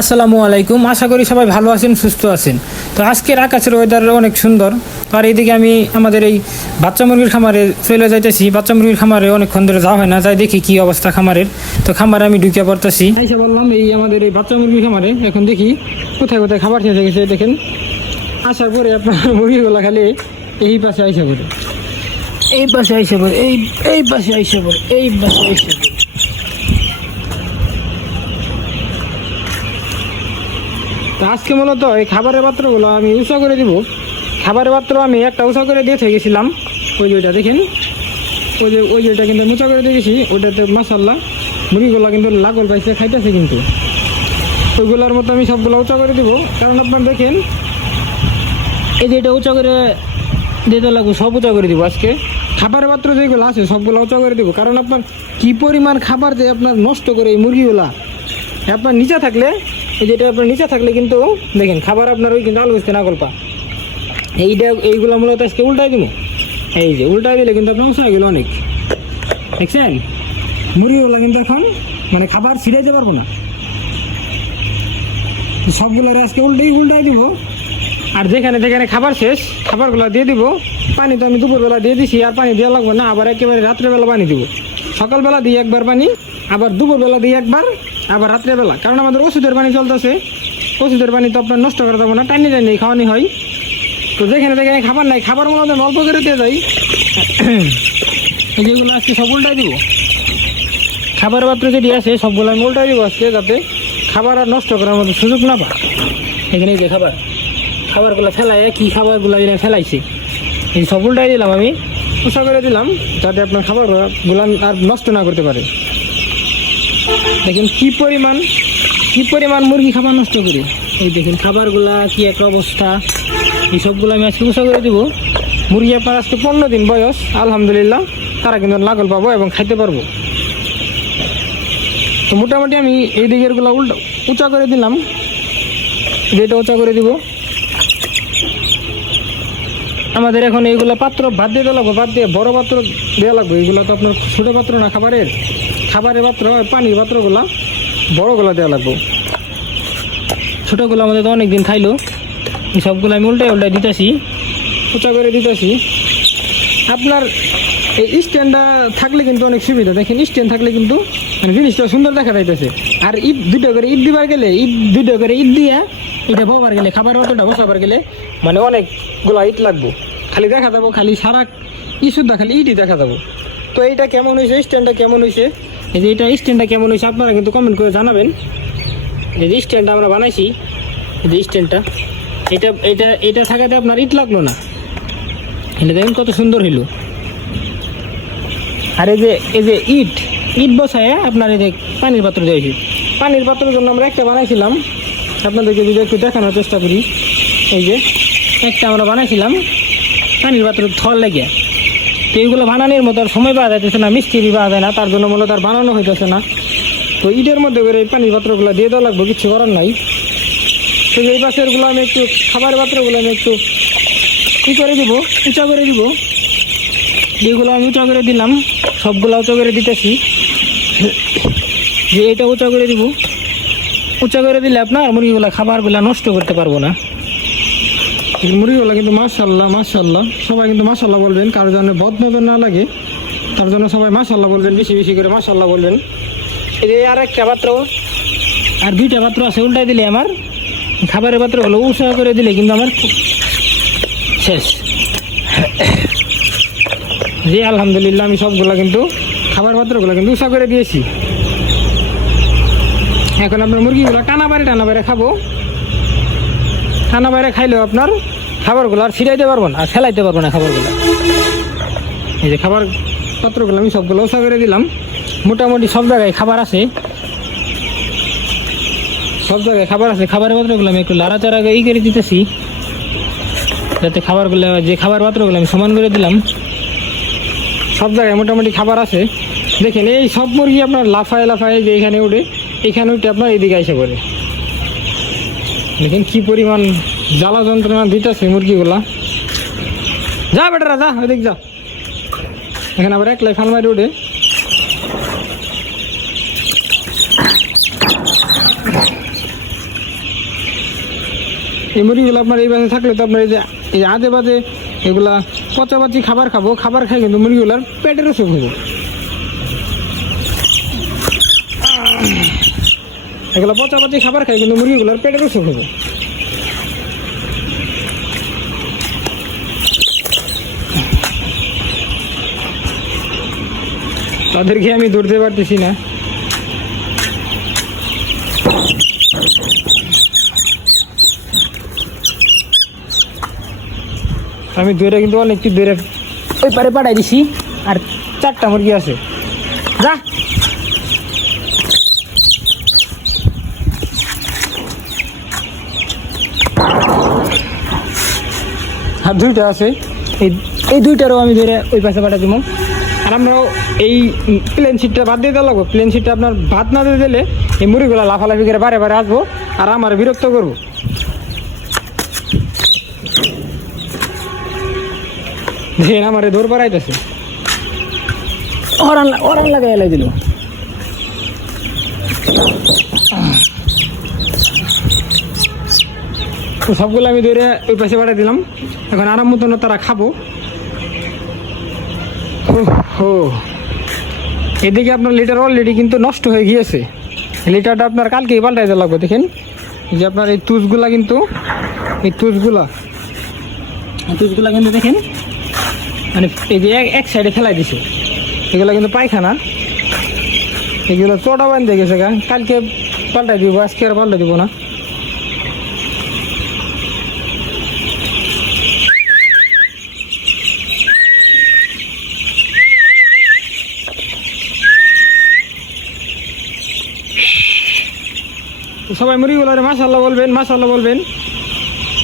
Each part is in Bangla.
আসসালামু আলাইকুম। আশা করি সবাই ভালো আছেন, সুস্থ আছেন। তো আজকের আকাশের ওয়েদার অনেক সুন্দর। তো আর এইদিকে আমি আমাদের এই বাচ্চা মুরগির খামারে চলে যাইতেছি। বাচ্চা মুরগির খামারে অনেকক্ষণ ধরে যাওয়া হয় না, যাই দেখি কি অবস্থা খামারের। তো খামারে আমি ঢুকে পড়তেছি। আইসা বললাম এই আমাদের এই বাচ্চা মুরগির খামারে। এখন দেখি কোথায় কোথায় খাবার খেয়ে গেছে। দেখেন আসার পরে আপনার মুরগিগুলো খালি এই পাশে আইসা পড়ে, এই পাশে আইসা পড়ে, এই পাশে আইসা পড়ে, এই পাশে আইসা পড়ে। তো আজকে মূলত এই খাবারের পাত্রগুলো আমি উঁচা করে দিব। খাবারের পাত্র আমি একটা উঁচা করে দিয়ে গেছিলাম, ওই যে ওইটা দেখেন, ওই যে ওইটা কিন্তু উঁচা করে দিয়ে গেছি। ওইটাতে মাশাআল্লাহ মুরগিগুলো কিন্তু লাগল পাইছে, খাইতেছে। কিন্তু ওইগুলোর মতো আমি সবগুলো উঁচা করে দিব। কারণ আপনার দেখেন এই যে এটা উঁচা করে দিতে লাগবো, সব উঁচা করে দিব আজকে। খাবারের পাত্র যেগুলো আছে সবগুলো উঁচা করে দিব। কারণ আপনার কি পরিমাণ খাবার যে আপনার নষ্ট করে এই মুরগিগুলা, আপনার নিচে থাকলে, এই যেটা আপনার নিচে থাকলে কিন্তু দেখেন খাবার আপনার ওই কিন্তু আলু বসতে না গল্পা। এইগুলো মূলত আজকে উল্টাই দিব। এই যে উল্টাই দিলে কিন্তু আপনার উৎসাহ গেল অনেক, দেখছেন। মুরগিগুলো কিন্তু এখন মানে খাবার ছিঁড়াইতে পারবো না, সবগুলো আজকে উল্টাই দিব। আর যেখানে যেখানে খাবার শেষ, খাবারগুলো দিয়ে দিব। পানি তো আমি দুপুরবেলা দিয়ে দিছি, আর পানি দেওয়া লাগবে না। আবার একেবারে রাত্রেবেলা পানি দিব। সকালবেলা দিই একবার পানি, আবার দুপুরবেলা দিই একবার, আবার রাত্রেবেলা। কারণ আমাদের ওষুধের পানি চলতেছে, ওষুধের পানি তো আপনার নষ্ট করে দেবো না, টানি খাওয়ানি হয়। তো যেখানে যেখানে খাবার নাই, খাবার মনে হয় অল্প করে দিয়ে যাই। যেগুলো আজকে সব উল্টাই দিব। খাবার পাত্র যেটি আছে সবগুলো আমি উল্টাই দিব আজকে, যাতে খাবার আর নষ্ট করার মতো সুযোগ না পায়। এখানে যে খাবারগুলো ফেলাই, কি খাবারগুলো এনে ফেলাইছি, এই সব উল্টাই দিলাম আমি, উঁচা করে দিলাম, যাতে আপনার খাবারগুলো আর নষ্ট না করতে পারে। দেখেন কি পরিমাণ মুরগি খাবার নষ্ট করি। এই দেখেন খাবারগুলা কি একটা অবস্থা। এই সবগুলো আমি আজকে উঁচা করে দিব। মুরগি আপনার আজকে 15 দিন বয়স, আলহামদুলিল্লাহ তারা কিন্তু লাগল পাবো এবং খাইতে পারবো। তো মোটামুটি আমি এই দিকেরগুলো উঁচা করে দিলাম, যেটা উঁচা করে দিব। আমাদের এখন এইগুলো পাত্র ভাত দিয়ে দেওয়া লাগবে, বাদ দিয়ে বড় পাত্র দেওয়া লাগবে। এইগুলো তো আপনার ছোটো পাত্র না, খাবারের পাত্র, পানির পাত্রগুলা বড়গুলো দেওয়া লাগবে। ছোটোগুলো আমাদের তো অনেকদিন খাইলো। এই সবগুলো আমি উল্টাই দিতেছি, উঁচা করে দিতেছি। আপনার এই স্ট্যান্ডটা থাকলে কিন্তু অনেক সুবিধা। দেখেন স্ট্যান্ড থাকলে কিন্তু মানে জিনিসটা সুন্দর দেখা যাইতেছে। আর দুটো করে দিবার গেলে, দুটো করে দিয়ে এটা বসাবার গেলে, খাবার পাত্রটা বসাবার গেলে মানে অনেকগুলো ইট লাগবো। খালি দেখা যাবো, খালি সারা শুদ্ধা খালি ইটই দেখা যাবো। তো এইটা কেমন হয়েছে, স্ট্যান্ডটা কেমন হয়েছে, এই যে এটা স্ট্যান্ডটা কেমন হয়েছে আপনারা কিন্তু কমেন্ট করে জানাবেন। এই যে স্ট্যান্ডটা আমরা বানাইছি, এই যে স্ট্যান্ডটা, এটা থাকাতে আপনার ইট লাগলো না। এটা দেখেন কত সুন্দর হইল। আর এই যে ইট বসায় আপনার এই যে পানির পাত্র দিয়েছি। পানির পাত্রের জন্য আমরা একটা বানাইছিলাম, আপনাদেরকে যদি একটু দেখানোর চেষ্টা করি। এই যে একটা আমরা বানাইছিলাম পানির পাত্র থল লেগে। তো এইগুলো বানানোর মতো আর সময় পাওয়া যাইতেছে না, মিস্ত্রি পাওয়া যায় না, তার জন্য মূলত আর বানানো হইতেছে না। তো ইটের মধ্যে করে এই পানির পাত্রগুলো দিয়ে দেওয়া লাগবে, কিছু করার নাই। তো এই পাশেরগুলো আমি একটু খাবারের পাত্রগুলো আমি একটু করে দিব, উঁচা করে দিব। যেগুলো আমি উঁচা করে দিলাম সবগুলো উঁচা করে দিতেছি। যে এটা উঁচা করে দিব, উঁচা করে দিলে আপনার মুরগিগুলো খাবারগুলো নষ্ট করতে পারবো না। মুরগিগুলো কিন্তু মাশাআল্লাহ সবাই কিন্তু মাশাআল্লাহ বলবেন, কারোর জন্য বদনজর না লাগে, তার জন্য সবাই মাশাআল্লাহ বলবেন, বেশি বেশি করে মাশাআল্লাহ বলবেন। এই যে আর একটা পাত্র, আর দুইটা পাত্র আছে, উল্টাই দিলে আমার খাবারের পাত্রগুলো উঁচা করে দিলে কিন্তু আমার শেষ। জি আলহামদুলিল্লাহ আমি সবগুলা কিন্তু খাবার পাত্রগুলো কিন্তু উঁচা করে দিয়েছি। এখন আপনার মুরগিগুলো টানা বাইরে খাবো। টানা বাইরে খাইলেও আপনার খাবারগুলো আর ছিটাইতে পারবো না, আর ফেলাইতে পারবো না খাবারগুলো। এই যে খাবার পাত্রগুলো আমি সবগুলো উঁচা করে দিলাম। মোটামুটি সব জায়গায় খাবার আছে, খাবারের পাত্রগুলো আমি একটু লাড়াচাড়া করে দিতেছি, যাতে খাবার পাত্রগুলো আমি সমান করে দিলাম। সব জায়গায় মোটামুটি খাবার আছে। দেখেন এই সব মুরগি আপনার লাফায় যে এখানে উঠে আপনার এইদিকে এসে পড়ে। দেখেন কি পরিমাণ জ্বালা যন্ত্রণা দিতেছে মুরগিগুলা। যা বেটারা যা, ওইদিক যা। এখানে আবার একলাই ফাল মারি উঠে। এই মুরগিগুলো আপনার এই বাসে থাকলে তো আপনার এই আজে বাজে এগুলা পচাপাচি খাবার খাবো, খাবার খাই কিন্তু মুরগিগুলার পেটের অসুখ হবো। এগুলো পচাপাচি খাবার খাই কিন্তু মুরগিগুলার পেটের অসুখ হবো। তাদেরকে আমি ধরতে পারতেছি না। আমি ধরে কিন্তু অনেক কিছু ধরে ওই পারে পাঠাই দিছি, আর 4টা মুরগি আছে। যা আর 2টা আছে, এই 2টারও আমি ধরে ওই পাশে পাঠা দিব। আর আমরাও এই প্লেন সিটটা বাদ দিয়ে দেওয়া লাগবো। প্লেন সিটটা আপনার ভাত না দিয়ে দিলে এই মুরগিগুলো লাফালাফি করে বারে বারে আসবো আর আমার বিরক্ত করবো। দেখেন আমার দৌড় বাড়াইতেছে, ওরান লাগাই এলাই দিল। সবগুলো আমি ধরে ওই পাশে বাড়াই দিলাম। এখন আরাম মতন তারা খাবো। ও এদিকে আপনার লিটার অলরেডি কিন্তু নষ্ট হয়ে গিয়েছে। লিটারটা আপনার কালকেই পাল্টাই দেওয়া লাগবে। দেখেন এই যে আপনার এই তুষগুলা কিন্তু এই তুষগুলা কিন্তু দেখেন মানে এই যে এক সাইডে ফেলাই দিছে। এগুলো কিন্তু পায়খানা, এগুলো চটা বান্ধে গেছে। কালকে পাল্টাই দিব, আজকে আর পাল্টাই দিব না। সবাই মুরগিগুলোরে মাশাআল্লাহ বলবেন, মাশাআল্লাহ বলবেন,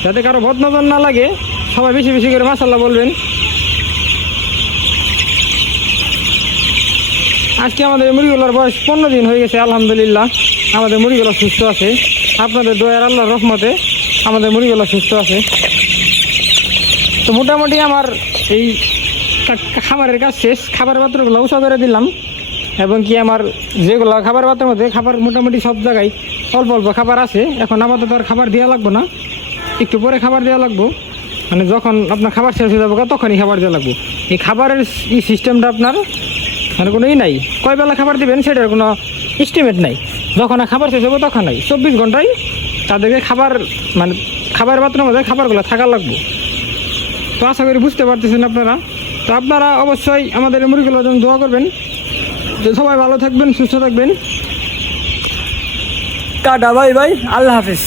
যাতে কারো বদনজর না লাগে। সবাই বেশি বেশি করে মাশাআল্লাহ বলবেন। আজকে আমাদের মুরগিগুলোর বয়স 15 দিন হয়ে গেছে। আলহামদুলিল্লাহ আমাদের মুরগিগুলো সুস্থ আছে। আপনাদের দয়ার আল্লাহর রহমতে আমাদের মুরগিগুলো সুস্থ আছে। তো মোটামুটি আমার এই খাবারের কাজ শেষ। খাবারের পাত্রগুলো উঁচা করে দিলাম, এবং কি আমার যেগুলো খাবার পাত্রের মধ্যে খাবার মোটামুটি সব জায়গায় অল্প অল্প খাবার আছে। এখন আপাতত আর খাবার দেওয়া লাগবো না, একটু পরে খাবার দেওয়া লাগবো। মানে যখন আপনার খাবার শেষ হয়ে যাবো তখনই খাবার দেওয়া লাগবো। এই খাবারের এই সিস্টেমটা আপনার মানে কোনো নাই, কয় বেলা খাবার দেবেন সেটার কোনো এস্টিমেট নাই। যখন খাবার শেষ হবো তখন নাই, 24 ঘন্টায় তাদেরকে খাবার মানে খাবার পাত্রের মধ্যে খাবারগুলো থাকা লাগবো। তো আশা করি বুঝতে পারতেছেন আপনারা। তো আপনারা অবশ্যই আমাদের মুরগিগুলোর জন্য দোয়া করবেন যে সবাই ভালো থাকবেন, সুস্থ থাকবেন। টাটা, বাই বাই, আল্লাহ হাফিজ।